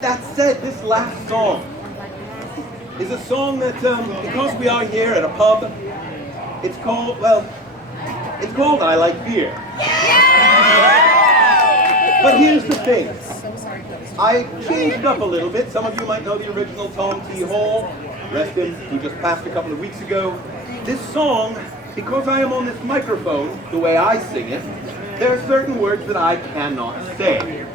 That said, this last song is a song that, because we are here at a pub, it's called I Like Beer. But here's the thing. I changed it up a little bit. Some of you might know the original Tom T. Hall, rest him, who just passed a couple of weeks ago. This song, because I am on this microphone, the way I sing it, there are certain words that I cannot say.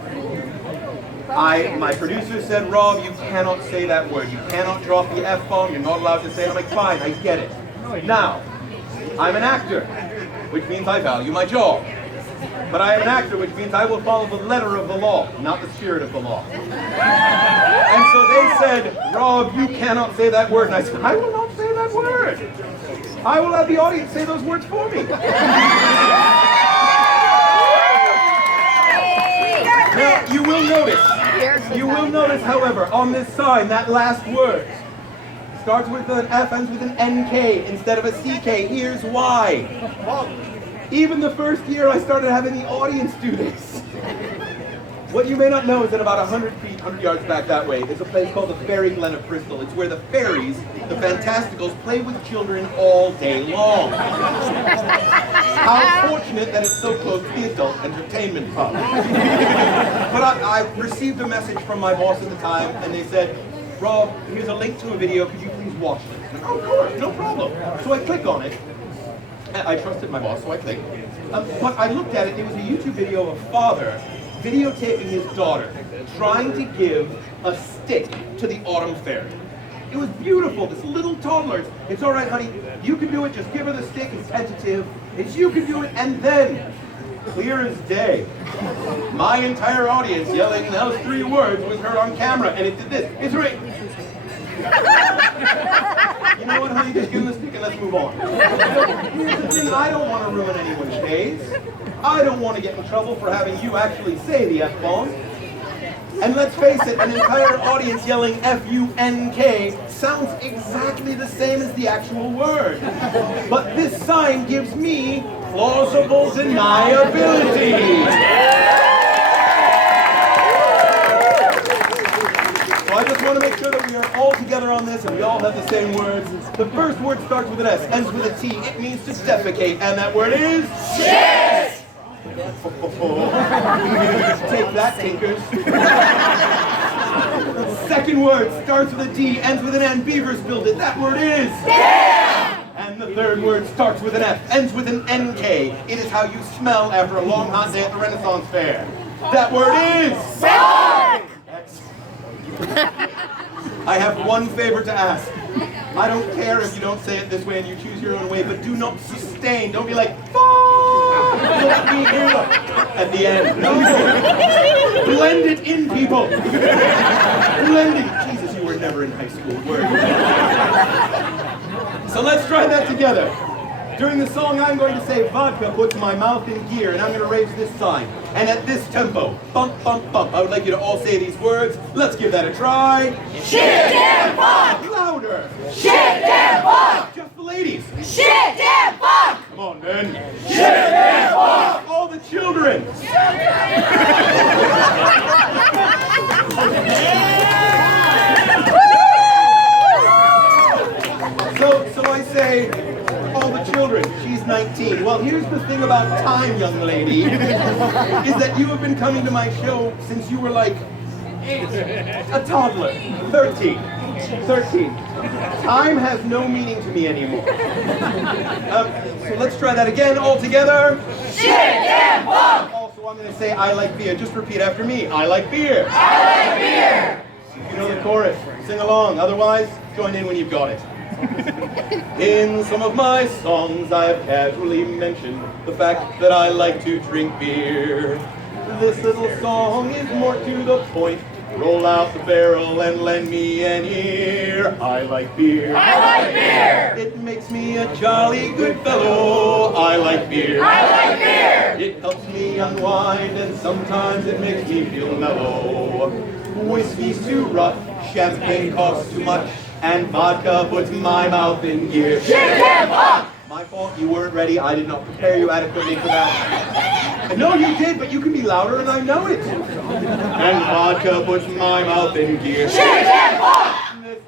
My producer said, Rob, you cannot say that word. You cannot drop the F-bomb. You're not allowed to say it. I'm like, fine, I get it. Now, I'm an actor, which means I value my job. But I am an actor, which means I will follow the letter of the law, not the spirit of the law. And so they said, Rob, you cannot say that word. And I said, I will not say that word. I will have the audience say those words for me. Now, you will notice, however, on this sign, that last word starts with an F, ends with an NK instead of a CK. Here's why. Even the first year I started having the audience do this. What you may not know is that about 100 yards back that way, is a place called the Fairy Glen of Bristol. It's where the fairies, the Fantasticals, play with children all day long. How fortunate that it's so close to the adult entertainment pub. But I received a message from my boss at the time, and they said, Rob, here's a link to a video, could you please watch this? Oh, of course, no problem. So I click on it. I trusted my boss, so I clicked. But I looked at it, it was a YouTube video of a father videotaping his daughter, trying to give a stick to the autumn fairy. It was beautiful, this little toddler. It's all right, honey, you can do it, just give her the stick, it's tentative. It's you can do it, and then, clear as day, my entire audience yelling those 3 words was heard on camera, and it did this. It's right. You know what, honey, just give him the stick and let's move on. Here's the thing, I don't want to ruin anyone's days. I don't want to get in trouble for having you actually say the F-bomb. And let's face it, an entire audience yelling F-U-N-K sounds exactly the same as the actual word. But this sign gives me plausible deniability. So I just want to make sure that we are all together on this and we all have the same words. The first word starts with an S, ends with a T. It means to defecate, and that word is shit! Take that, tinkers. Second word starts with a D, ends with an N. Beavers build it. That word is damn! And the third word starts with an F, ends with an NK. It is how you smell after a long hot day at the Renaissance Fair. That word is fuck! I have one favor to ask. I don't care if you don't say it this way and you choose your own way, but do not sustain. Don't be like, fuck! Let me hear it at the end. No! Blend it in, people! Blend it. Jesus, you were never in high school. Word. So let's try that together. During the song, I'm going to say vodka puts my mouth in gear, and I'm going to raise this sign. And at this tempo, bump, bump, bump. I would like you to all say these words. Let's give that a try. Shit, damn, fuck! Louder. Shit, damn, fuck! Just the ladies. Shit, damn, fuck! Come on, men. Shit, damn, fuck! All the children. So I say, all the children. She's 19. Well, here's the thing about time, young lady, is that you have been coming to my show since you were like a toddler. 13. Time has no meaning to me anymore. So let's try that again, all together. Shit, damn, fuck! Also, I'm going to say I like beer. Just repeat after me. I like beer. I like beer! You know the chorus. Sing along. Otherwise, join in when you've got it. In some of my songs, I have casually mentioned the fact that I like to drink beer. This little song is more to the point. Roll out the barrel and lend me an ear. I like beer. I like beer! It makes me a jolly good fellow. I like beer. I like beer! It helps me unwind and sometimes it makes me feel mellow. Whiskey's too rough, champagne costs too much, and vodka puts my mouth in gear. Shit, damn, fuck! My fault, you weren't ready. I did not prepare you adequately for that. No, you did, but you can be louder and I know it. and vodka puts my mouth in gear. Shake and walk!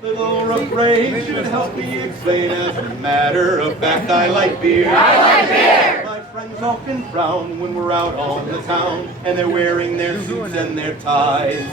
This little refrain should help me explain. As a matter of fact, I like beer. I like beer! My friends often frown when we're out on the town, and they're wearing their suits and their ties.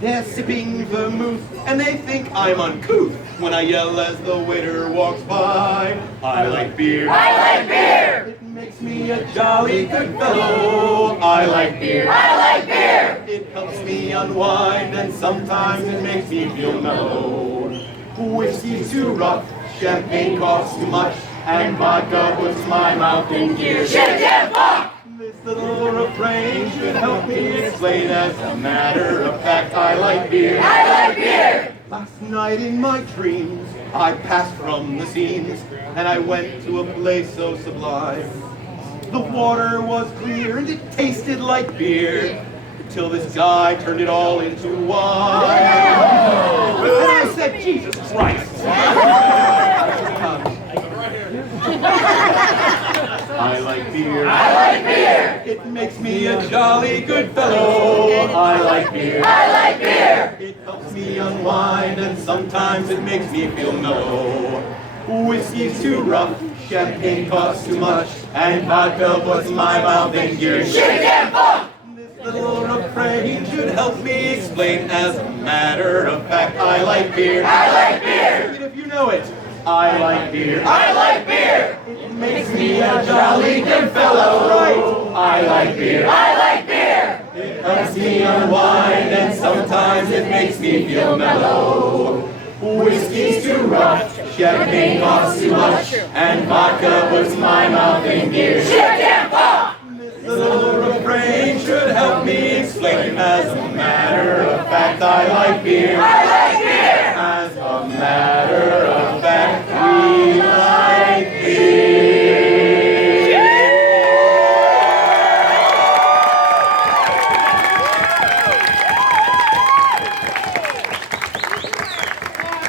They're sipping vermouth, and they think I'm uncouth when I yell as the waiter walks by. I like beer. I like beer! It makes me a jolly good fellow. I like beer. I like beer! It helps me unwind, and sometimes it makes me feel mellow. Whiskey's too rough, champagne costs too much, and vodka puts my mouth in gear. Shake and walk! This little refrain should help me explain. As a matter of fact, I like beer. I like beer! Last night in my dreams, I passed from the scenes, and I went to a place so sublime. The water was clear, and it tasted like beer, until this guy turned it all into wine. And I said, Jesus Christ! I like beer. I like beer! It makes me a jolly good fellow. I like beer. I like beer! It helps me unwind, and sometimes it makes me feel mellow. Whiskey's too rough, champagne costs too much, and vodka puts my mouth in gear. Shake and walk! This little refrain should help me explain. As a matter of fact, I like beer. I like beer! Sing it if you know it. I like beer. I like beer! It makes me a jolly good fellow. Right. I like beer. I like beer! It helps me unwind, and sometimes it makes me feel mellow. Whiskey's too rough, champagne costs too much, and vodka puts my mouth in gear. Shake and walk! This little refrain should help me explain. As a matter of fact, I like beer.